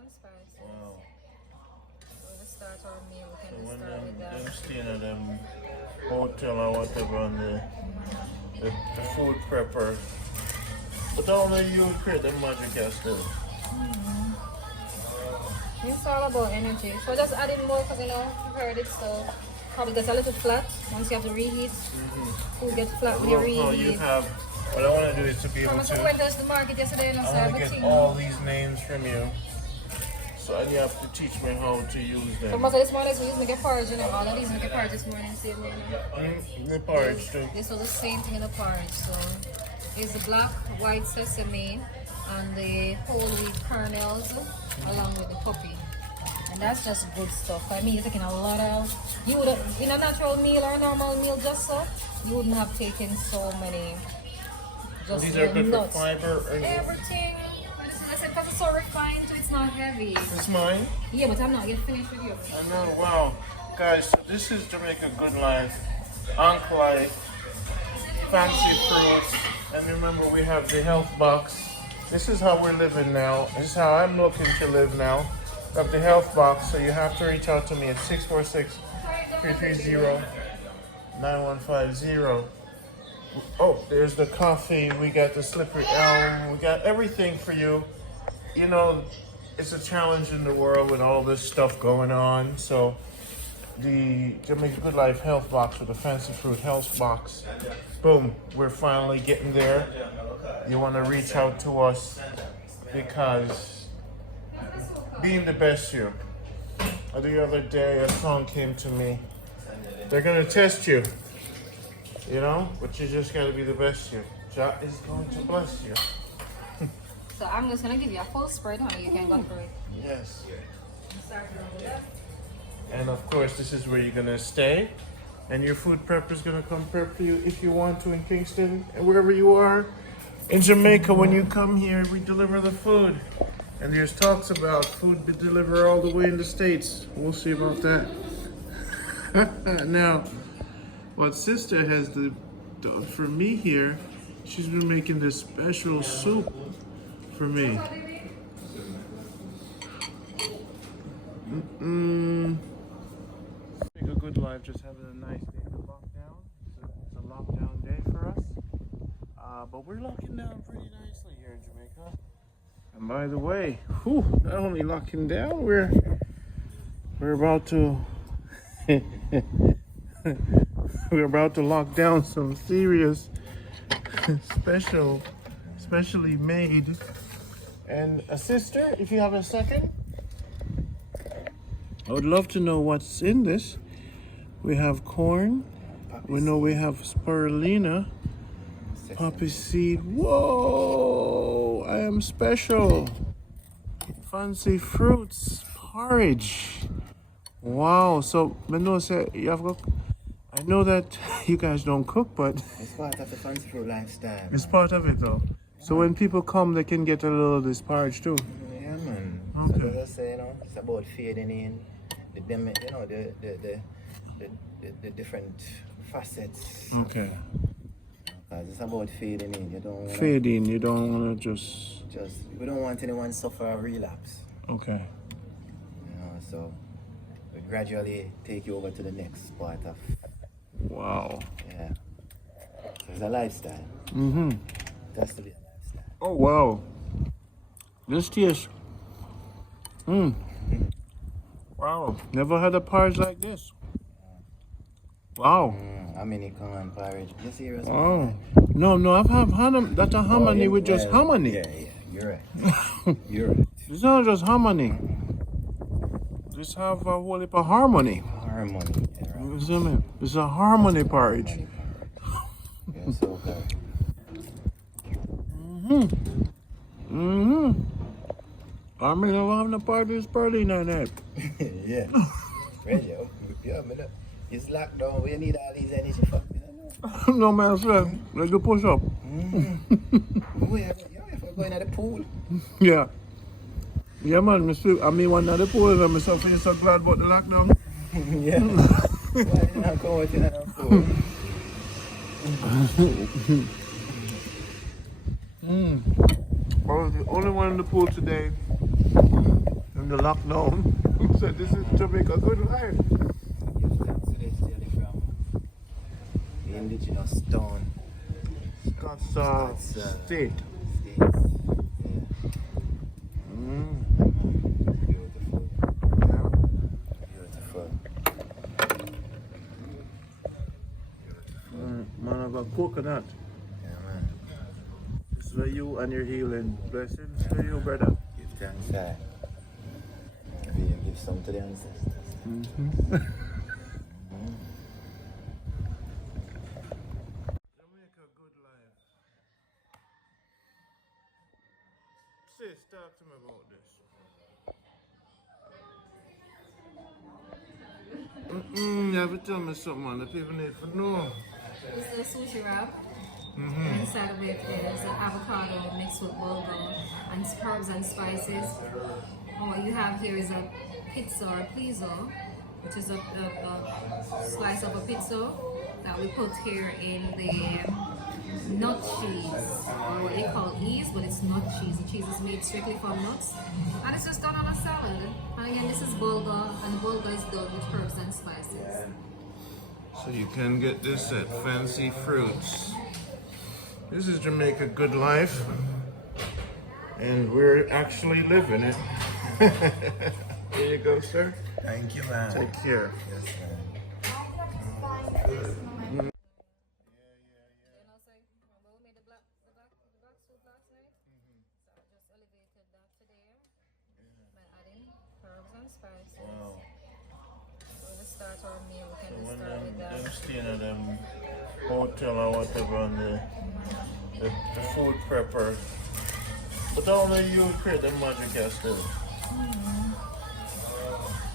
and spices. Wow. When we start our meal, we So can when start with them that. staying at them hotel or whatever on the food prepper. But only you create the magic still. It's all about energy. So just add in more because you know you heard it, so probably gets a little flat once you have to reheat. Food gets flat when you Look how you reheat. have. What I want to do is to be able So to. we went to the market yesterday and I I saw want to get everything. all these names from you. So and you have to teach me how to use So them. most of this morning we used to make a porridge, you know. All of these make a porridge this morning, same way, you know. The porridge too. This was the same thing in the porridge. So it's the black, white sesame and the whole wheat kernels along with the puppy. And that's just good stuff. I mean, you're taking a lot of, you would in a natural meal or a normal meal just so, you wouldn't have taken so many, just These are good nuts. for fiber. Everything. Because it's so refined, so it's not heavy. This is mine. Yeah, but I'm not yet finished with you. I know. Wow, guys, so this is Jamaica Good Life, Ankh Life, fancy fruits, and remember we have the health box. This is how we're living now. This is how I'm looking to live now. We have the health box, so you have to reach out to me at 646-330-9150. Oh, there's the coffee. We got the slippery elm. We got everything for you. You know, it's a challenge in the world with all this stuff going on. So the Jamaica Good Life health box with the fancy fruit health box. Boom, we're finally getting there. You want to reach out to us because being the best you. The other day a song came to me. They're going to test you, you know, but you just got to be the best you. Jah is going to bless you. So I'm just going to give you a full spread, honey. You can go through it. Yes. Start with that. And of course, this is where you're gonna stay, and your food prep is gonna come prep for you if you want to in Kingston and wherever you are. In Jamaica, when you come here, we deliver the food, and there's talks about food be delivered all the way in the States. We'll see about that. Now, what sister has done for me here, she's been making this special soup for me. Make a good life, just having a nice day in the lockdown. It's a lockdown day for us. But we're locking down pretty nicely here in Jamaica. And by the way, not only locking down, we're about to we're about to lock down some serious specially made. And a sister, if you have a second, I would love to know what's in this. We have corn. We know we have spirulina, poppy seed. Whoa! I am special. Fancy fruits, porridge. Wow! So, I know that you guys don't cook, but It's part of the fancy fruit lifestyle. it's part of it though. So when people come, they can get a little of this porridge too. Yeah, man. Okay. So as I say, you know, it's about fading in the different facets. Okay. Because it's about fading in. You don't wanna, Fading. You don't want to we don't want anyone suffer a relapse. Okay. You know, so we gradually take you over to the next part of, Wow. yeah. So it's a lifestyle. Mm-hmm. It has to be a lifestyle. Oh wow. This tastes. Wow. Never had a porridge like this. Wow. How many corn porridge? You serious? Wow. No, I've had that's a harmony with just harmony. Yeah, you're right. You're right. It's not just harmony. Just have a whole heap of harmony. Harmony. Yeah, right. You see me? It's a harmony porridge. Yeah, so good. I mean, I'm having a party this spirulina night. Yeah. Reggie, yeah, man. It's locked down. We need all these energy for No man, sir. Let's do push up. We have to go in the pool. Yeah. Yeah, man. I mean, one of the pool, and I'm so glad about the lockdown. Yeah. Why did you not go with you in the pool? I was the only one in the pool today. the lockdown. So this is Jamaica good life. The indigenous stone. Scots state. States. Beautiful. Beautiful. Man, I got coconut. Yeah, man. This is for you and your healing. Blessings for you, brother. Give thanks, guy. Give some to the ancestors. Jamaica good life. Sis, talk to me about this. You have to tell me something, man. The people need to know. This is a sushi wrap. Inside of it is avocado mixed with bulgur and herbs and spices. And what you have here is a pizza or pizzo, which is a slice of a pizza that we put here in the nut cheese, or what they call ease, but it's nut cheese. The cheese is made strictly from nuts, and it's just done on a salad. And again, this is bulgur, and the bulgur is done with herbs and spices. So you can get this at Fancy Fruits. This is Jamaica good life, and we're actually living it. Here you go, sir. Thank you, man. Take care. Yes, man. Them staying at them hotel or whatever on the food prepper. But only you create the magic still.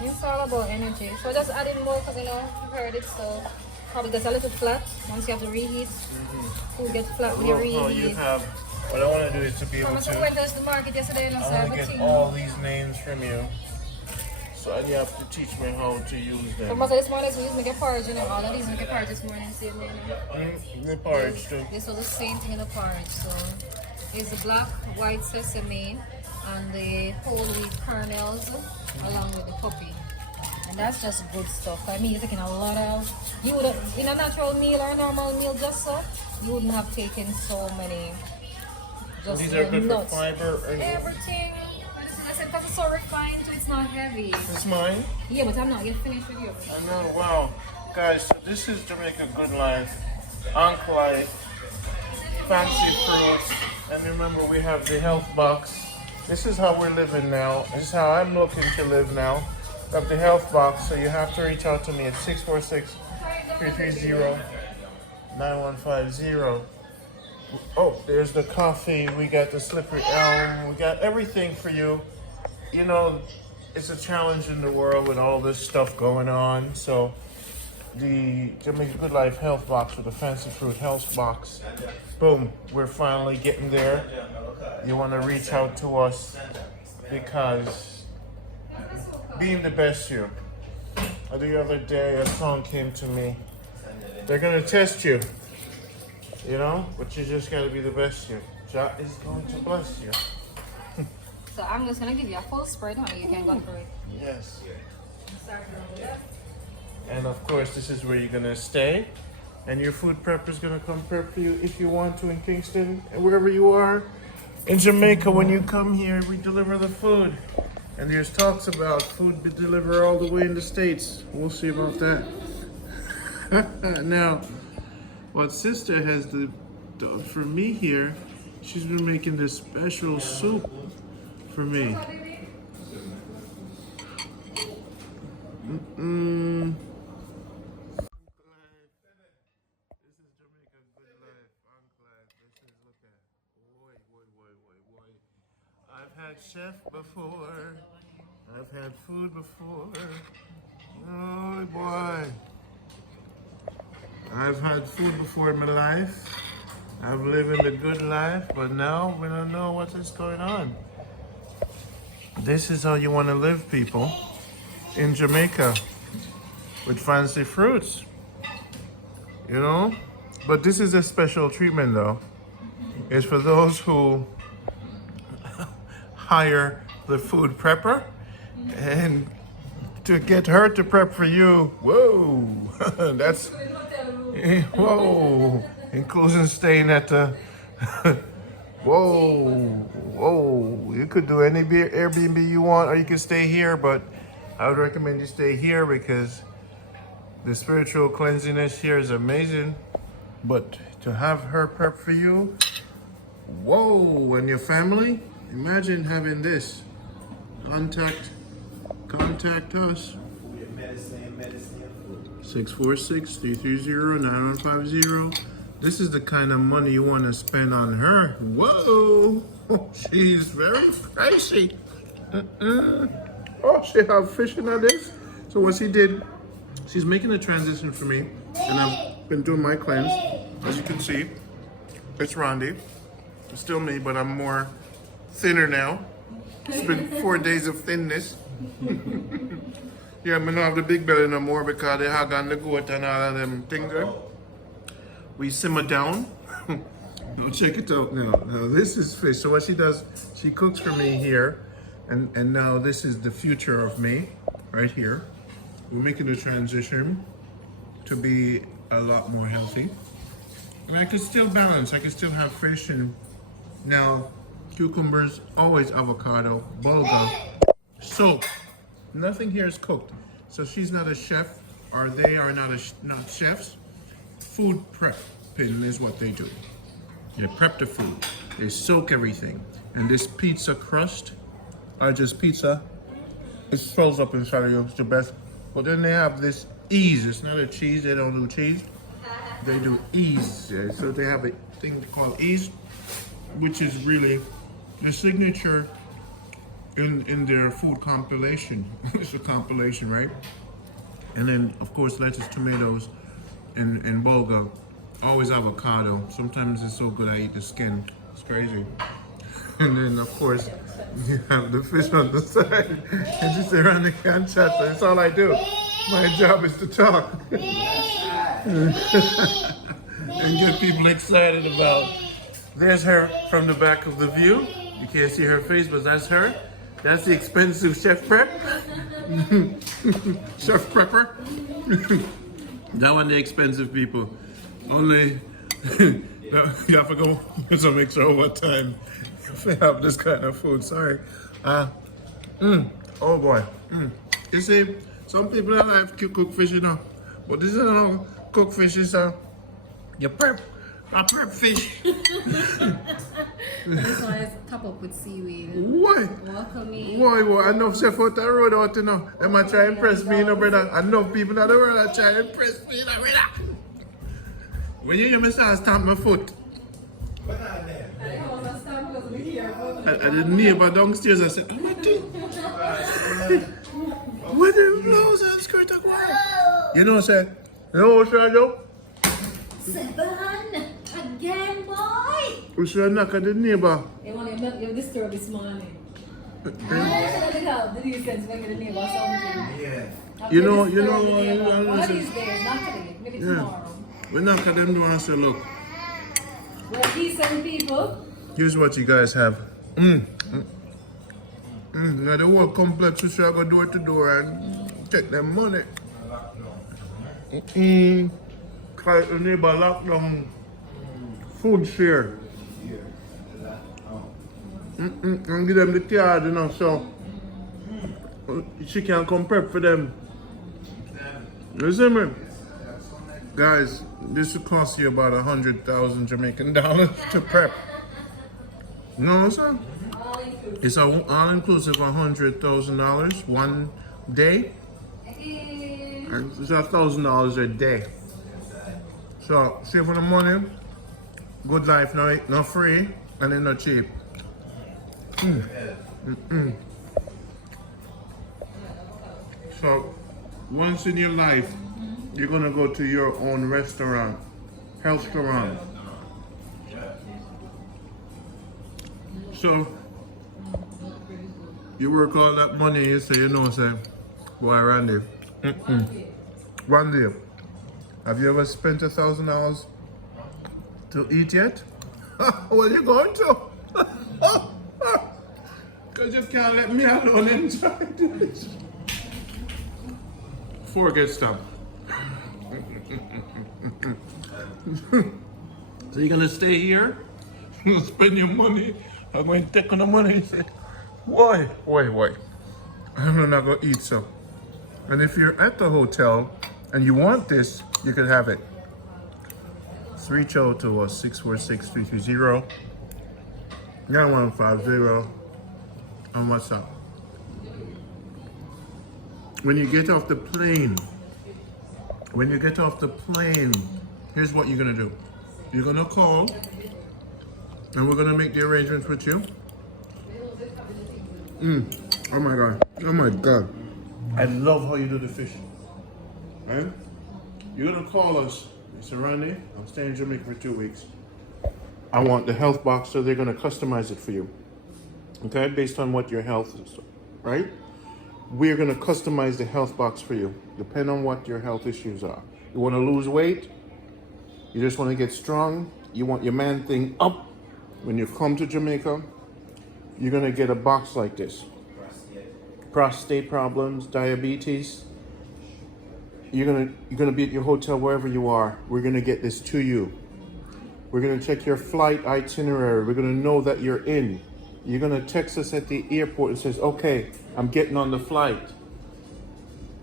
It's all about energy. So just add in more because you heard it, so probably gets a little flat once you have to reheat. Food gets flat when you reheat. What I want to do is to be able So we went to the market yesterday and I want to get all these names from you. So you have to teach me how to use So them. most of this morning we used to make a porridge, all of these make a porridge this morning, same way. The porridge too. This was the same thing in the porridge. So it's the black, white sesame and the whole wheat kernels along with the poppy. And that's just good stuff. I mean, you're taking a lot of, you would have, in a natural meal or a normal meal just so, you wouldn't have taken so many. Just These are good nuts. for fiber. Everything. Because it's so refined, so it's not heavy. This mine? Yeah, but I'm not yet finished with you. I know, wow. Guys, so this is Jamaica Good Life, Ankh Life, Fancy Fruits, and remember we have the health box. This is how we're living now. This is how I'm looking to live now. We have the health box, so you have to reach out to me at 646-330-9150. Oh, there's the coffee, we got the slippery elm, we got everything for you. You know, it's a challenge in the world with all this stuff going on. So the Jamaica Good Life health box with the Fancy Fruit health box, boom, we're finally getting there. You want to reach out to us because being the best you. The other day a song came to me. They're going to test you, you know, but you just got to be the best you. Jah is going to bless you. So I'm just going to give you a full spread, honey. You can go for it. Yes. And of course, this is where you're going to stay. And your food prepper is going to come prep for you if you want to in Kingston and wherever you are. In Jamaica, when you come here, we deliver the food. And there's talks about food be delivered all the way in the States. We'll see about that. Now, what sister has done for me here, she's been making this special soup for me. This is Jamaica Good Life, Ankh Life. This is, look at, boy. I've had chef before. I've had food before. Oh boy. I've had food before in my life. I'm living the good life, but now we don't know what is going on. This is how you want to live, people, in Jamaica, with fancy fruits, you know? But this is a special treatment, though. It's for those who hire the food prepper, And to get her to prep for you, whoa, that's, whoa, including staying at the, whoa, you could do any Airbnb you want, or you could stay here, but I would recommend you stay here because the spiritual cleanliness here is amazing. But to have her prep for you, whoa, and your family, imagine having this. Contact us. 646-330-9150. This is the kind of money you want to spend on her. Whoa, she's very pricey. Oh, she have fish in this. So what she did, she's making a transition for me, and I've been doing my cleanse. As you can see, it's Rondi. It's still me, but I'm more thinner now. It's been 4 days of thinness. Yeah, I don't have the big belly no more because they have on the goat and all of them things there. We simmer down. Now check it out now. Now this is fish. So what she does, she cooks for me here. And now this is the future of me, right here. We're making the transition to be a lot more healthy. I mean, I can still balance. I can still have fish and now cucumbers, always avocado, bulgur, soap. Nothing here is cooked. So she's not a chef, or they are not chefs. Food prepping is what they do. They prep the food. They soak everything. And this pizza crust, or just pizza, it swells up inside of you. It's the best. But then they have this ease. It's not a cheese. They don't do cheese. They do ease. So they have a thing called ease, which is really the signature in their food compilation. It's a compilation, right? And then, of course, lettuce, tomatoes, and bulgur. Always avocado. Sometimes it's so good I eat the skin. It's crazy. And then, of course, you have the fish on the side. And just sit around the can chat. So that's all I do. My job is to talk. And get people excited about. There's her from the back of the view. You can't see her face, but that's her. That's the expensive chef prep. Chef prepper. That one, the expensive people. Only you have to go with some extra overtime if you have this kind of food. Sorry. Oh boy. You see, some people don't like to cook fish, you know. But this is not cook fish, it's you prep. I prep fish. This one is top up with seaweed. Why? Welcome me. Why? I know chef out the road out, you know. They might try to impress me, you know, brother. I know people in the world that try to impress me, you know, brother. When you hear me start stamp my foot. And the neighbor downstairs, I said, oh my God. What the blouse and skirt are going? You know what I said? You know what I said, 7 again, boy. we should knock at the neighbor. You disturbed this morning. The distance when the neighbor something. Yeah. You know, One of these days, not today, maybe tomorrow. We knock at them door and say, look, We're decent people. here's what you guys have. Now the whole complex, we should go door to door and take them money. Cause the neighbor lock down food share. And give them the card, you know, so she can come prep for them. You see me? Guys, this would cost you about 100,000 Jamaican dollars to prep. You know what I'm saying? It's all-inclusive $100,000 one day. And it's $1,000 a day. So, save on the money, good life, not free, and then not cheap. So, once in your life, you're gonna go to your own restaurant, restaurant. So, you work all that money, you say, you know, say, boy, Randy, Randy, have you ever spent $1,000 to eat yet? Where you going to? Because you can't let me alone inside this. Before it gets stopped. So you're gonna stay here? You're gonna spend your money? I'm going to take on the money and say, why? I'm not gonna eat so. And if you're at the hotel and you want this, you could have it. Just reach out to us, 646-330. 9150 on WhatsApp. When you get off the plane, here's what you're gonna do. You're gonna call, and we're gonna make the arrangements with you. Oh my God. I love how you do the fish. Right? You're gonna call us. Say, Randy, I'm staying in Jamaica for 2 weeks. I want the health box, so they're gonna customize it for you. Okay, based on what your health is, right? We're gonna customize the health box for you, depending on what your health issues are. You wanna lose weight? You just wanna get strong? You want your man thing up? When you come to Jamaica, you're gonna get a box like this. Prostate problems, diabetes. You're gonna be at your hotel wherever you are. We're gonna get this to you. We're gonna check your flight itinerary. We're gonna know that you're in. You're gonna text us at the airport and says, okay, I'm getting on the flight.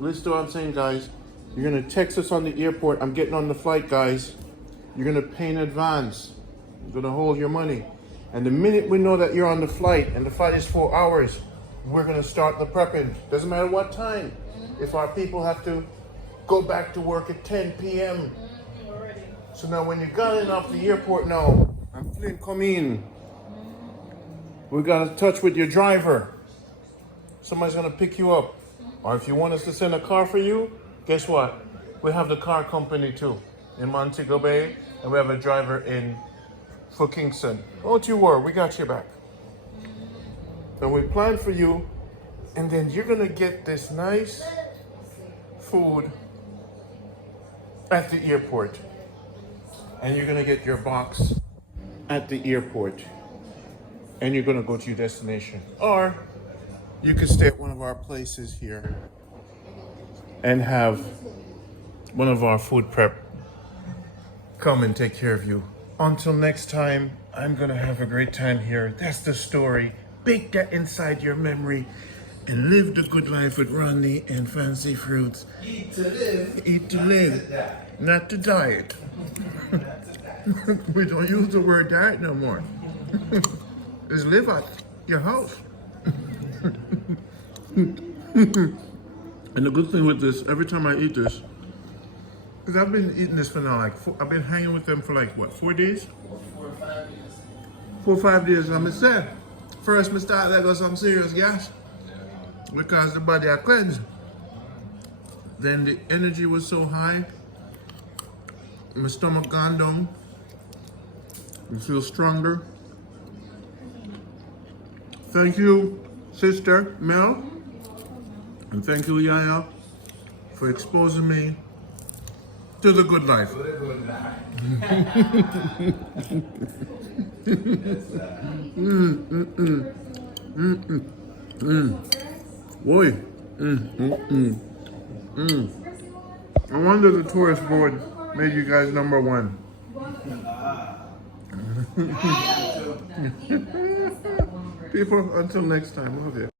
Listen to what I'm saying, guys. You're gonna text us on the airport, I'm getting on the flight, guys. You're gonna pay in advance. You're gonna hold your money. And the minute we know that you're on the flight, and the flight is 4 hours, we're gonna start the prepping. Doesn't matter what time. If our people have to go back to work at 10 p.m. So now when you got in off the airport now, I'm Flynn, come in. We got in touch with your driver. Somebody's gonna pick you up. Or if you want us to send a car for you, guess what? We have the car company too in Montego Bay, and we have a driver in for Kingston. Don't you worry, we got your back. And we planned for you, and then you're gonna get this nice food at the airport. And you're gonna get your box at the airport. And you're gonna go to your destination. Or you could stay at one of our places here and have one of our food prep come and take care of you. Until next time, I'm gonna have a great time here. That's the story. Bake that inside your memory and live the good life with Ronnie and Fancy Fruits. Eat to live. Eat to live, not to diet. We don't use the word diet no more. Just live at your house. And the good thing with this, every time I eat this, because I've been eating this for now, I've been hanging with them for like, what, 4 days? 4 or 5 years. 4 or 5 days, I'm gonna say. First, I start like got some serious gas because the body I cleansed. Then the energy was so high, my stomach gone down. You feel stronger. Thank you, Sister Mel, and thank you, Yaya, for exposing me to the good life. Boy. I wonder the tourist board made you guys #1. People, until next time, love you.